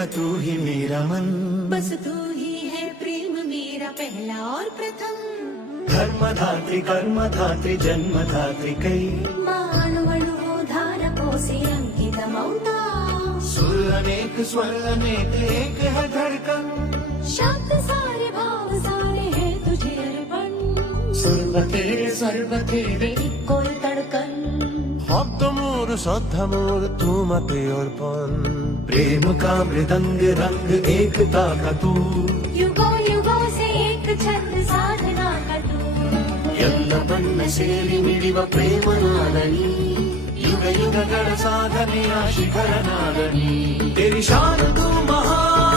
तेरा तू ही मेरा मन, बस तू ही है प्रेम मेरा पहला और प्रथम। धर्मधात्री कर्मधात्री जन्मधात्री कै मानवणुधारकोऽसि अंकितमौता। सुर अनेक स्वर अनेक एक है धड़कन, शब्द सारे भाव सारे हैं तुझे अर्पण। सर्व तेरे कोई तड़कन শব্দ মোর শ্রদ্ধা মোর তোমাতে অর্পণ। प्रेम का मृदंग रंग एकता का तू, युगों युगों से एक छंद साधना का तू। ಎಲ್ಲವನ್ನ ಸೇರಿ ಮಿಡಿವ ಪ್ರೇಮ ನಾದನಿ, ಯುಗ ಯುಗಗಳ ಸಾಧನೆಯ ಶಿಖರ ನಾದನಿ. तेरी शान तू महान